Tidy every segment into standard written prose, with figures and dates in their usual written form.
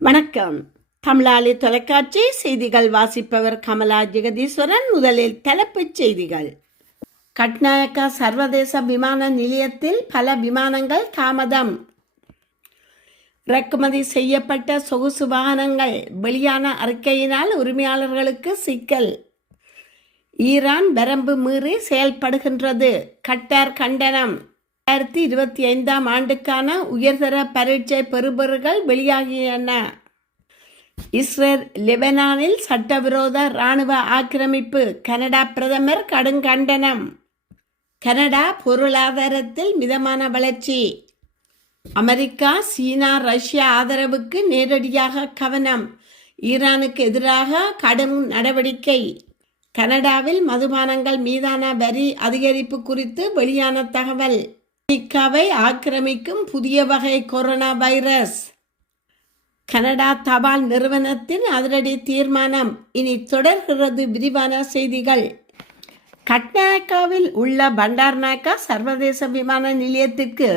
வணக்கம். தமிழாளி தொலைக்காட்சி செய்திகள் வாசிப்பவர் கமலா ஜெகதீஸ்வரன். முதலில் தலைப்புச் செய்திகள். கட்நாயக்கா சர்வதேச விமான நிலையத்தில் பல விமானங்கள் தாமதம். இறக்குமதி செய்யப்பட்ட சொகுசு வாகனங்கள் வெளியான அறிக்கையினால் உரிமையாளர்களுக்கு சிக்கல். ஈரான் வரம்பு மீறி செயல்படுகின்றது. கட்டார் கண்டனம். 2025ஆம் ஆண்டுக்கான உயர்தர பரீட்சை பெறுபவர்கள் வெளியாகியன. இஸ்ரேல் லெபனானில் சட்டவிரோத இராணுவ ஆக்கிரமிப்பு. கனடா பிரதமர் கடுங்கண்டனம். கனடா பொருளாதாரத்தில் மிதமான வளர்ச்சி. அமெரிக்கா சீனா ரஷ்யா ஆதரவுக்கு நேரடியாக கவனம். ஈரானுக்கு எதிராக கடும் நடவடிக்கை. கனடாவில் மதுபானங்கள் மீதான வரி அதிகரிப்பு குறித்து வெளியான தகவல். அமெரிக்காவை ஆக்கிரமிக்கும் புதிய வகை கொரோனா வைரஸ். கனடா தபால் நிறுவனத்தின் அதிரடி தீர்மானம். இனி தொடர்கிறது விரிவான செய்திகள். கட்நாயக்காவில் உள்ள பண்டார்நாயக்கா சர்வதேச விமான நிலையத்திற்கு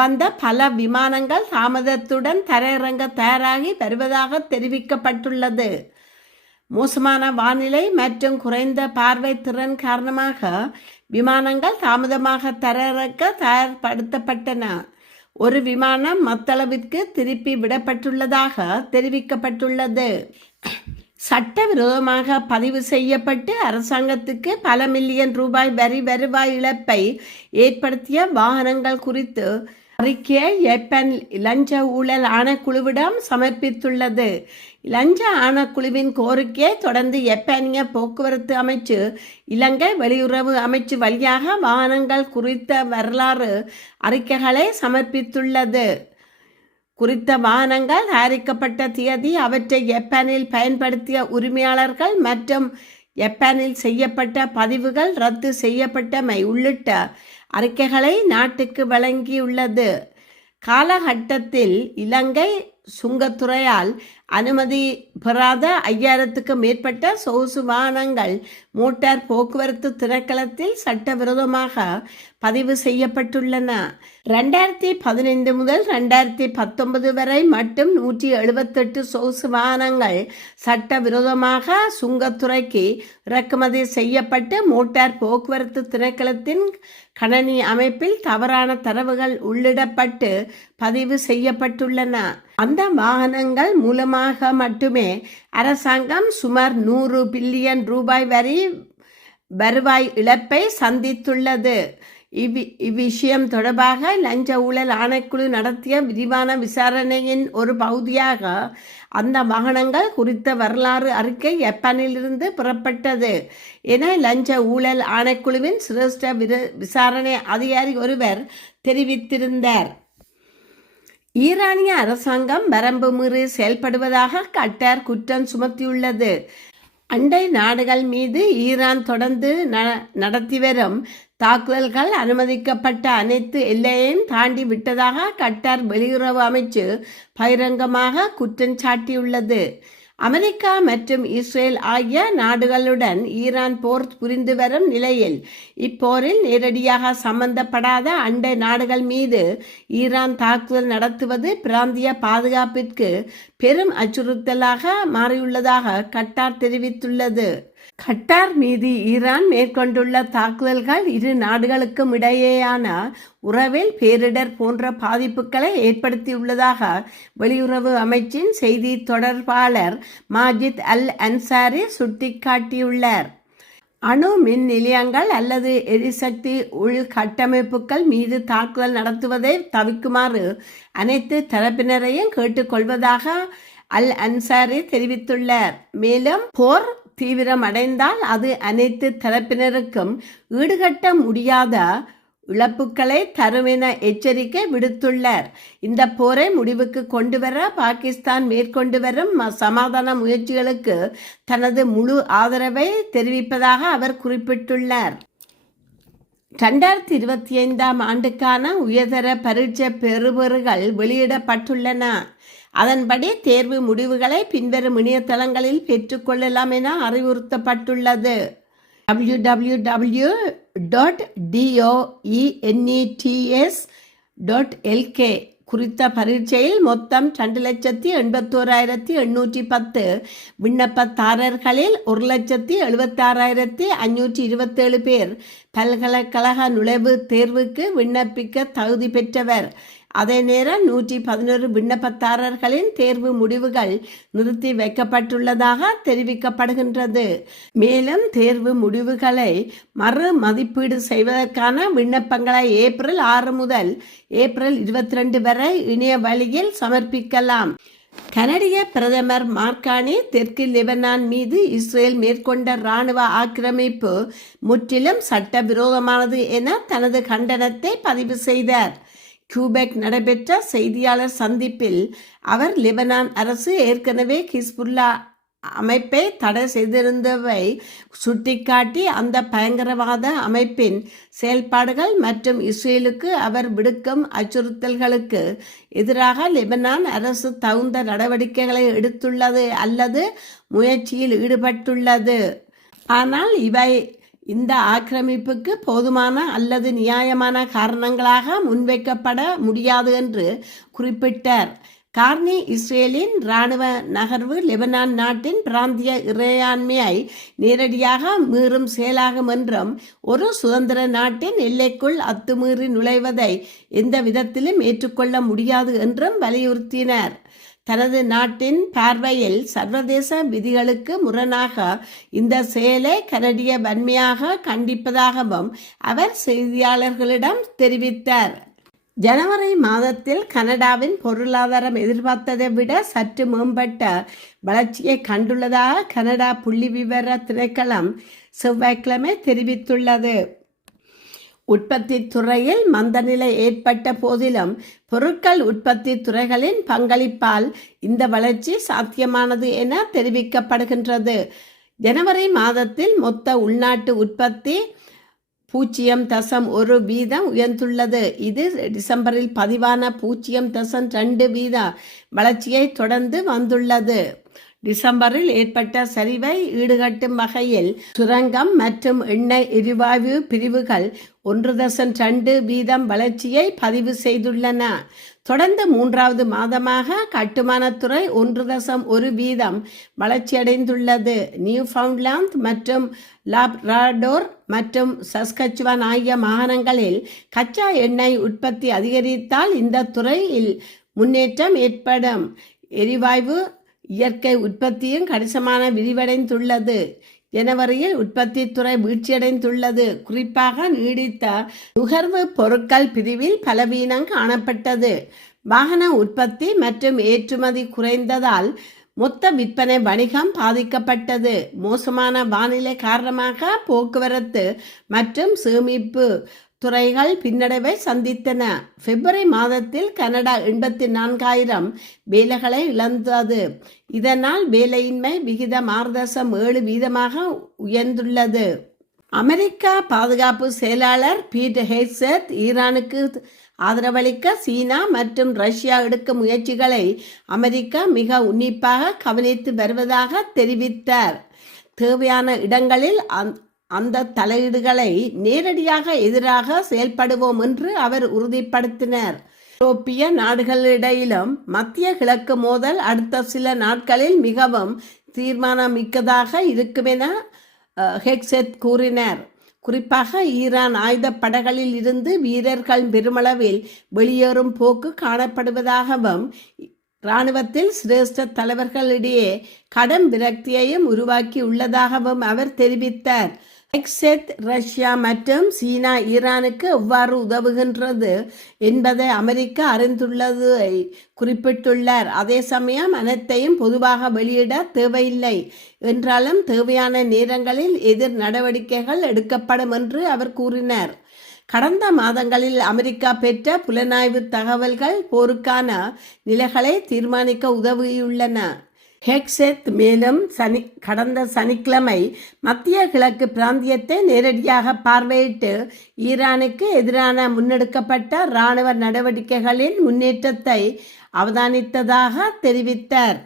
வந்த பல விமானங்கள் தாமதத்துடன் தரையிறங்க தயாராகி வருவதாக தெரிவிக்கப்பட்டுள்ளது. மோசமான வானிலை மற்றும் குறைந்த பார்வை திறன் காரணமாக விமானங்கள் தாமதமாக தரையிறக்க தயார்படுத்தப்பட்டன. ஒரு விமானம் மத்தளவிற்கு திருப்பி விடப்பட்டுள்ளதாக தெரிவிக்கப்பட்டுள்ளது. சட்டவிரோதமாக பதிவு செய்யப்பட்டு அரசாங்கத்துக்கு பல மில்லியன் ரூபாய் வரி வருவாய் இழப்பை ஏற்படுத்திய வாகனங்கள் குறித்து அறிக்கையை ஜப்பான் இலஞ்ச ஊழல் ஆணைக்குழுவிடம் சமர்ப்பித்துள்ளது. இலஞ்ச ஆணைக்குழுவின் கோரிக்கையை தொடர்ந்து ஜப்பானிய போக்குவரத்து அமைச்சு இலங்கை வெளியுறவு அமைச்சு வழியாக வாகனங்கள் குறித்த வரலாறு அறிக்கைகளை சமர்ப்பித்துள்ளது. குறித்த வாகனங்கள் தயாரிக்கப்பட்ட தேதி, அவற்றை ஜப்பானில் பயன்படுத்திய உரிமையாளர்கள் மற்றும் ஜப்பானில் செய்யப்பட்ட பதிவுகள் ரத்து செய்யப்பட்டமை உள்ளிட்ட அறிக்கைகளை நாட்டுக்கு வழங்கியுள்ளது. காலகட்டத்தில் இலங்கை சுங்கத்துறையால் அனுமதி பெறாத 5000க்கு மேற்பட்ட சொகுசு வாகனங்கள் மோட்டார் போக்குவரத்து திணைக்களத்தில் சட்டவிரோதமாக பதிவு செய்யப்பட்டுள்ளன. 2015 முதல் 2019 வரை மட்டும் 178 சொகுசு வாகனங்கள் சட்டவிரோதமாக சுங்கத்துறைக்கு இறக்குமதி செய்யப்பட்டு மோட்டார் போக்குவரத்து திணைக்களத்தின் கணனி அமைப்பில் தவறான தரவுகள் உள்ளிடப்பட்டு பதிவு செய்யப்பட்டுள்ளன. அந்த வாகனங்கள் மூலமாக மட்டுமே அரசாங்கம் சுமார் 100 பில்லியன் ரூபாய் வரி வருவாய் இழப்பை சந்தித்துள்ளது. இவ்விஷயம் தொடர்பாக லஞ்ச ஊழல் ஆணைக்குழு நடத்திய விரிவான விசாரணையின் ஒரு பகுதியாக அந்த வாகனங்கள் குறித்த வரலாறு அறிக்கை ஜப்பானிலிருந்து புறப்பட்டது என லஞ்ச ஊழல் ஆணைக்குழுவின் சிரேஷ்ட விசாரணை அதிகாரி ஒருவர் தெரிவித்திருந்தார். ஈரானிய அரசாங்கம் வரம்பு மீறி செயல்படுவதாக கட்டார் குற்றம் சுமத்தியுள்ளது. அண்டை நாடுகள் மீது ஈரான் தொடர்ந்து நடத்தி வரும் தாக்குதல்கள் அனுமதிக்கப்பட்ட அனைத்து எல்லையையும் தாண்டி விட்டதாக கட்டார் வெளியுறவு அமைச்சு பகிரங்கமாக குற்றம் சாட்டியுள்ளது. அமெரிக்கா மற்றும் இஸ்ரேல் ஆகிய நாடுகளுடன் ஈரான் போர் புரிந்து வரும் நிலையில் இப்போரில் நேரடியாக சம்பந்தப்படாத அண்டை நாடுகள் மீது ஈரான் தாக்குதல் நடத்துவது பிராந்திய பாதுகாப்பிற்கு பெரும் அச்சுறுத்தலாக மாறியுள்ளதாக கட்டார் தெரிவித்துள்ளது. கட்டார் மீது ஈரான் மேற்கொண்டுள்ள தாக்குதல்கள் இரு நாடுகளுக்கும் இடையேயான உறவில் பேரிடர் போன்ற பாதிப்புகளை ஏற்படுத்தியுள்ளதாக வெளியுறவு அமைச்சின் செய்தி தொடர்பாளர் மாஜித் அல் அன்சாரி சுட்டிக்காட்டியுள்ளார். அணு மின் நிலையங்கள் அல்லது எரிசக்தி உள்கட்டமைப்புகள் மீது தாக்குதல் நடத்துவதை தவிர்க்குமாறு அனைத்து தரப்பினரையும் கேட்டுக்கொள்வதாக அல் அன்சாரி தெரிவித்துள்ளார். மேலும் போர் தீவிரமடைந்தால் அது அனைத்து தரப்பினருக்கும் ஈடுகட்ட முடியாத இழப்புகளை தரும் என எச்சரிக்கை விடுத்துள்ளார். இந்த போரை முடிவுக்கு கொண்டுவர பாகிஸ்தான் மேற்கொண்டு வரும் சமாதான முயற்சிகளுக்கு தனது முழு ஆதரவை தெரிவிப்பதாக அவர் குறிப்பிட்டுள்ளார். 2025ஆம் ஆண்டுக்கான உயர்தர பரீட்சை பெறுபவர்கள் வெளியிடப்பட்டுள்ளன. அதன்படி தேர்வு முடிவுகளை பின்வரும் இணையதளங்களில் பெற்றுக்கொள்ளலாம் என அறிவுறுத்தப்பட்டுள்ளது. www.doenets.lk குறித்த பரீட்சையில் மொத்தம் 2,81,810 விண்ணப்பதாரர்களில் 1,76,527 பேர் பல்கலைக்கழக நுழைவுத் தேர்வுக்கு விண்ணப்பிக்க தகுதி பெற்றவர். அதே நேரம் 111 விண்ணப்பதாரர்களின் தேர்வு முடிவுகள் நிறுத்தி வைக்கப்பட்டுள்ளதாக தெரிவிக்கப்படுகின்றது. மேலும் தேர்வு முடிவுகளை மறு மதிப்பீடு செய்வதற்கான விண்ணப்பங்களை ஏப்ரல் 6 முதல் ஏப்ரல் 22 வரை இணைய வழியில் சமர்ப்பிக்கலாம். கனடிய பிரதமர் மார்கானி தெற்கு லெபனான் மீது இஸ்ரேல் மேற்கொண்ட இராணுவ ஆக்கிரமிப்பு முற்றிலும் சட்டவிரோதமானது என தனது கண்டனத்தை பதிவு செய்தார். கியூபெக் நடைபெற்ற செய்தியாளர் சந்திப்பில் அவர் லெபனான் அரசு ஏற்கனவே ஹிஸ்புல்லா அமைப்பை தடை செய்திருந்தவை சுட்டிக்காட்டி அந்த பயங்கரவாத அமைப்பின் செயல்பாடுகள் மற்றும் இஸ்ரேலுக்கு அவர் விடுக்கும் அச்சுறுத்தல்களுக்கு எதிராக லெபனான் அரசு தகுந்த நடவடிக்கைகளை எடுத்துள்ளது அல்லது முயற்சியில் ஈடுபட்டுள்ளது. ஆனால் இவை இந்த ஆக்கிரமிப்புக்கு போதுமான அல்லது நியாயமான காரணங்களாக முன்வைக்கப்பட முடியாது என்று குறிப்பிட்டார். கார்னி இஸ்ரேலின் இராணுவ நகர்வு லெபனான் நாட்டின் பிராந்திய இறையாண்மையை நேரடியாக மீறும் செயலாகும் என்றும் ஒரு சுதந்திர நாட்டின் எல்லைக்குள் அத்துமீறி நுழைவதை எந்த விதத்திலும் ஏற்றுக்கொள்ள முடியாது என்றும் வலியுறுத்தினார். தனது நாட்டின் பார்வையில் சர்வதேச விதிகளுக்கு முரணாக இந்த செயலை கனடிய வன்மையாக கண்டிப்பதாகவும் அவர் செய்தியாளர்களிடம் தெரிவித்தார். ஜனவரி மாதத்தில் கனடாவின் பொருளாதாரம் எதிர்பார்த்ததை விட சற்று மேம்பட்ட வளர்ச்சியை கண்டுள்ளதாக கனடா புள்ளிவிவர திணைக்களம் செவ்வாய்க்கிழமை தெரிவித்துள்ளது. உற்பத்தி துறையில் மந்தநிலை ஏற்பட்ட போதிலும் பொருட்கள் உற்பத்தி துறைகளின் பங்களிப்பால் இந்த வளர்ச்சி சாத்தியமானது என தெரிவிக்கப்படுகின்றது. ஜனவரி மாதத்தில் மொத்த உள்நாட்டு உற்பத்தி 0.1% உயர்ந்துள்ளது. இது டிசம்பரில் பதிவான 0.2% வளர்ச்சியை தொடர்ந்து வந்துள்ளது. டிசம்பரில் ஏற்பட்ட சரிவை ஈடுகட்டும் வகையில் சுரங்கம் மற்றும் எண்ணெய் எரிவாயு பிரிவுகள் 1.2% வளர்ச்சியை பதிவு செய்துள்ளன. தொடர்ந்து 3வது மாதமாக கட்டுமானத்துறை 1.1% வளர்ச்சியடைந்துள்ளது. நியூஃபவுண்ட்லாந்து மற்றும் லாப்ராடோர் மற்றும் சஸ்கச்சுவான் ஆகிய மாகாணங்களில் கச்சா எண்ணெய் உற்பத்தி அதிகரித்தால் இந்த துறையில் முன்னேற்றம் ஏற்படும். எரிவாயு இயற்கை உற்பத்தியும் கணிசமான விரிவடைந்துள்ளது. ஜனவரியில் உற்பத்தி துறை வீழ்ச்சியடைந்துள்ளது. குறிப்பாக நீடித்த நுகர்வு பொருட்கள் பிரிவில் பலவீனம் காணப்பட்டது. வாகன உற்பத்தி மற்றும் ஏற்றுமதி குறைந்ததால் மொத்த விற்பனை வணிகம் பாதிக்கப்பட்டது. மோசமான வானிலை காரணமாக போக்குவரத்து மற்றும் சேமிப்பு துறைகள் பின்னடைவை சந்தித்தன. பிப்ரவரி மாதத்தில் கனடா 84,000 வேலைகளை இழந்தது. இதனால் வேலையின்மை விகிதம் 6.7% உயர்ந்துள்ளது. அமெரிக்க பாதுகாப்பு செயலாளர் பீட் ஹெக்ஸெத் ஈரானுக்கு ஆதரவளிக்க சீனா மற்றும் ரஷ்யா எடுக்கும் முயற்சிகளை அமெரிக்கா மிக உன்னிப்பாக கவனித்து வருவதாக தெரிவித்தார். தேவையான இடங்களில் அந்த தலையீடுகளை நேரடியாக எதிராக செயல்படுவோம் என்று அவர் உறுதிப்படுத்தினார். ஐரோப்பிய நாடுகளிடையிலும் மத்திய கிழக்கு மோதல் அடுத்த சில நாட்களில் மிகவும் தீர்மானமிக்கதாக இருக்கும் என ஹெக்ஸெத் கூறினார். குறிப்பாக ஈரான் ஆயுத படைகளில் இருந்து வீரர்கள் பெருமளவில் வெளியேறும் போக்கு காணப்படுவதாகவும் இராணுவத்தில் சிரேஷ்ட தலைவர்களிடையே கடும் விரக்தியையும் உருவாக்கி உள்ளதாகவும் அவர் தெரிவித்தார். ஹெக்ஸெத் ரஷ்யா மற்றும் சீனா ஈரானுக்கு எவ்வாறு உதவுகின்றது என்பதை அமெரிக்கா அறிந்துள்ளதை குறிப்பிட்டுள்ளார். அதே சமயம் அனைத்தையும் பொதுவாக வெளியிட தேவையில்லை என்றாலும் தேவையான நேரங்களில் எதிர் நடவடிக்கைகள் எடுக்கப்படும் என்று அவர் கூறினார். கடந்த மாதங்களில் அமெரிக்கா பெற்ற புலனாய்வு தகவல்கள் போருக்கான நிலைகளை தீர்மானிக்க உதவியுள்ளன. ஹெக்ஸெத் மேலும் கடந்த சனிக்கிழமை மத்திய கிழக்கு பிராந்தியத்தை நேரடியாக பார்வையிட்டு ஈரானுக்கு எதிரான முன்னெடுக்கப்பட்ட இராணுவ நடவடிக்கைகளின் முன்னேற்றத்தை அவதானித்ததாக தெரிவித்தார்.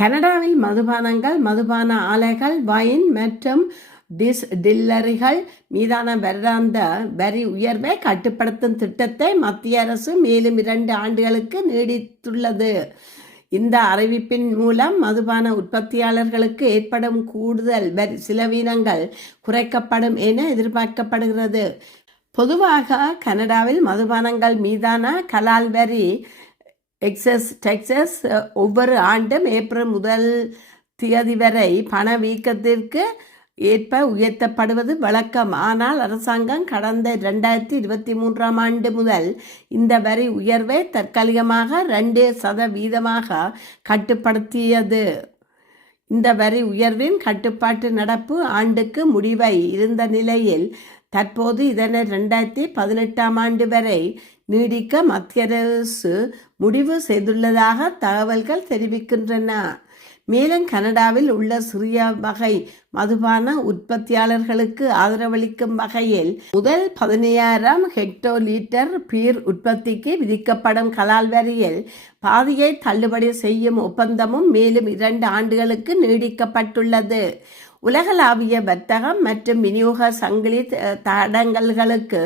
கனடாவில் மதுபானங்கள், மதுபான ஆலைகள், வைன் மற்றும் டில்லரிகள் மீதான வருடாந்த வரி உயர்வை கட்டுப்படுத்தும் திட்டத்தை மத்திய அரசு மேலும் 2 ஆண்டுகளுக்கு நீடித்துள்ளது. இந்த அறிவிப்பின் மூலம் மதுபான உற்பத்தியாளர்களுக்கு ஏற்படும் கூடுதல் வரி செலவினங்கள் குறைக்கப்படும் என எதிர்பார்க்கப்படுகிறது. பொதுவாக கனடாவில் மதுபானங்கள் மீதான கலால் வரி எக்ஸஸ் டெக்ஸஸ் ஒவ்வொரு ஆண்டும் ஏப்ரல் 1 வரை பணவீக்கத்திற்கு ஏற்ப உயர்த்தப்படுவது வழக்கம். ஆனால் அரசாங்கம் கடந்த 2023ஆம் ஆண்டு முதல் இந்த வரி உயர்வை தற்காலிகமாக 2% கட்டுப்படுத்தியது. இந்த வரி உயர்வின் கட்டுப்பாட்டு நடப்பு ஆண்டுக்கு முடிவை இருந்த நிலையில் தற்போது இதனை 2018ஆம் ஆண்டு வரை நீடிக்க மத்திய அரசு முடிவு செய்துள்ளதாக தகவல்கள் தெரிவிக்கின்றன. மேலும் கனடாவில் உள்ள சிறிய வகை மதுபான உற்பத்தியாளர்களுக்கு ஆதரவளிக்கும் வகையில் முதல் 15,000 ஹெக்டோலீட்டர் பீர் உற்பத்திக்கு விதிக்கப்படும் கலால் வரியில் பாதியை தள்ளுபடி செய்யும் ஒப்பந்தமும் மேலும் 2 ஆண்டுகளுக்கு நீடிக்கப்பட்டுள்ளது. உலகளாவிய வர்த்தகம் மற்றும் விநியோக சங்கிலி தடங்கல்களுக்கு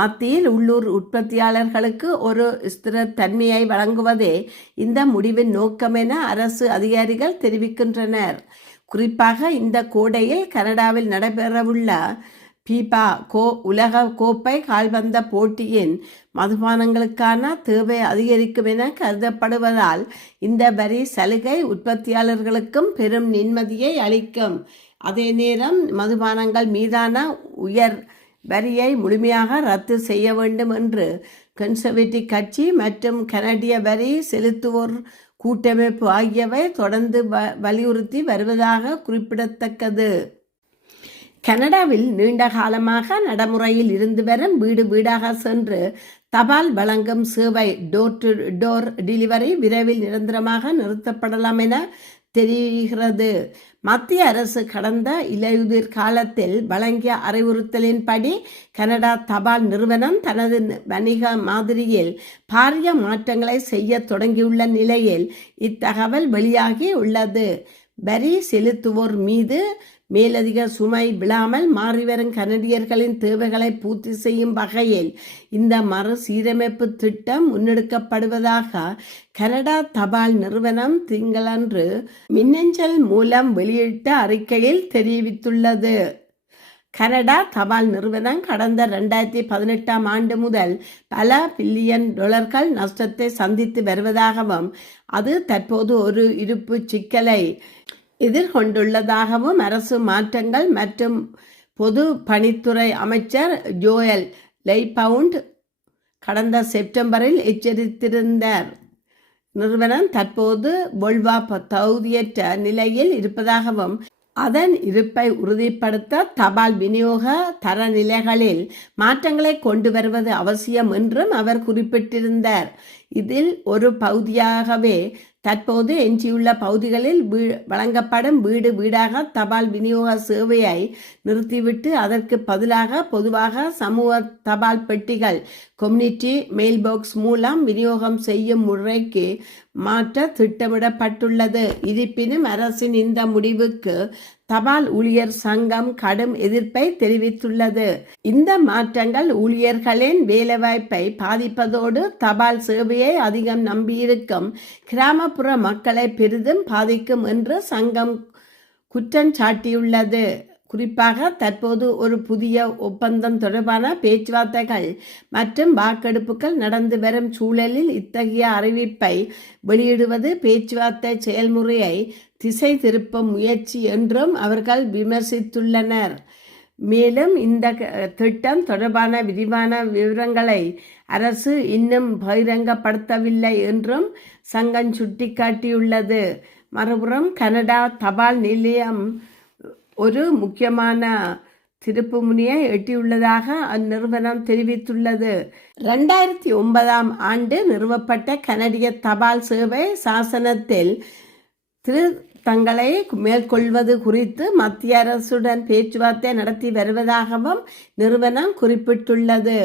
மத்தியில் உள்ளூர் உற்பத்தியாளர்களுக்கு ஒரு ஸ்திரத்தன்மையை வழங்குவதே இந்த முடிவின் நோக்கம் என அரசு அதிகாரிகள் தெரிவிக்கின்றனர். குறிப்பாக இந்த கோடையில் கனடாவில் நடைபெறவுள்ள பீபா உலக கோப்பை கால்பந்து போட்டியின் மதுபானங்களுக்கான தேவை அதிகரிக்கும் என கருதப்படுவதால் இந்த வரி சலுகை உற்பத்தியாளர்களுக்கும் பெரும் நிம்மதியை அளிக்கும். அதே நேரம் மதுபானங்கள் மீதான உயர் வரியை முழுமையாக ரத்து செய்ய வேண்டும் என்று கன்சர்வேட்டிவ் கட்சி மற்றும் கனடிய வரி செலுத்துவோர் கூட்டமைப்பு ஆகியவை தொடர்ந்து வலியுறுத்தி வருவதாக குறிப்பிடத்தக்கது. கனடாவில் நீண்ட காலமாக நடைமுறையில் இருந்து வரும் வீடு வீடாக சென்று தபால் வழங்கும் சேவை டோர் டு டோர் டெலிவரி விரைவில் நிரந்தரமாக நிறுத்தப்படலாம் என தெரிகிறது. மத்திய அரசு கடந்த இலையுதிர் காலத்தில் வழங்கிய அறிவுறுத்தலின்படி கனடா தபால் நிறுவனம் தனது வணிக மாதிரியில் பாரிய மாற்றங்களை செய்ய தொடங்கியுள்ள நிலையில் இத்தகவல் வெளியாகி உள்ளது. வரி செலுத்துவோர் மீது மேலதிக சுமை விழாமல் மாறிவரும் கனடியர்களின் தேவைகளை பூர்த்தி செய்யும் வகையில் இந்த மறுசீரமைப்பு திட்டம் முன்னெடுக்கப்படுவதாக கனடா தபால் நிறுவனம் திங்களன்று மின்னஞ்சல் மூலம் வெளியிட்ட அறிக்கையில் தெரிவித்துள்ளது. கனடா தபால் நிறுவனம் கடந்த 2018ஆம் ஆண்டு முதல் பல பில்லியன் டாலர்கள் நஷ்டத்தை சந்தித்து வருவதாகவும் அது தற்போது ஒரு இருப்பு சிக்கலை எதிர்கொண்டுள்ளதாகவும் அரசு மாற்றங்கள் மற்றும் பொது பணித்துறை அமைச்சர் ஜோயல் லைபவுண்ட் கடந்த செப்டம்பரில் எச்சரித்திருந்தார். நிறுவனம் தற்போது பொல்வா தகுதியற்ற நிலையில் இருப்பதாகவும் அதன் இருப்பை உறுதிப்படுத்த தபால் விநியோக தரநிலைகளில் மாற்றங்களை கொண்டு வருவது அவசியம் என்றும் அவர் குறிப்பிட்டிருந்தார். இதில் ஒரு பகுதியாகவே தற்போது எஞ்சியுள்ள பகுதிகளில் வழங்கப்படும் வீடு வீடாக தபால் விநியோக சேவையை நிறுத்திவிட்டு அதற்கு பதிலாக பொதுவாக சமூக தபால் பெட்டிகள் கம்யூனிட்டி மெயில்பாக்ஸ் மூலம் விநியோகம் செய்யும் முறைக்கு மாற்ற திட்டமிடப்பட்டுள்ளது. இருப்பினும் அரசின் இந்த முடிவுக்கு தபால் ஊழியர் சங்கம் கடும் எதிர்ப்பை தெரிவித்துள்ளது. இந்த மாற்றங்கள் ஊழியர்களின் வேலைவாய்ப்பை பாதிப்பதோடு தபால் சேவையை அதிகம் நம்பியிருக்கும் கிராமப்புற மக்களை பெரிதும் பாதிக்கும் என்று சங்கம் குற்றம் சாட்டியுள்ளது. குறிப்பாக தற்போது ஒரு புதிய ஒப்பந்தம் தொடர்பான பேச்சுவார்த்தைகள் மற்றும் வாக்கெடுப்புகள் நடந்து வரும் சூழலில் இத்தகைய அறிவிப்பை வெளியிடுவது பேச்சுவார்த்தை செயல்முறையை திசை திருப்பும் முயற்சி என்றும் அவர்கள் விமர்சித்துள்ளனர். மேலும் இந்த திட்டம் தொடர்பான விரிவான விவரங்களை அரசு இன்னும் பகிரங்கப்படுத்தவில்லை என்றும் சங்கம் சுட்டிக்காட்டியுள்ளது. மறுபுறம் கனடா தபால் நிலையம் ஒரு முக்கியமான திருப்பு முனையை எட்டியுள்ளதாக அந்நிறுவனம் தெரிவித்துள்ளது. 2009ஆம் ஆண்டு நிறுவப்பட்ட கனடிய தபால் சேவை சாசனத்தில் திருத்தங்களை மேற்கொள்வது குறித்து மத்திய அரசுடன் பேச்சுவார்த்தை நடத்தி வருவதாகவும் நிறுவனம் குறிப்பிட்டுள்ளது.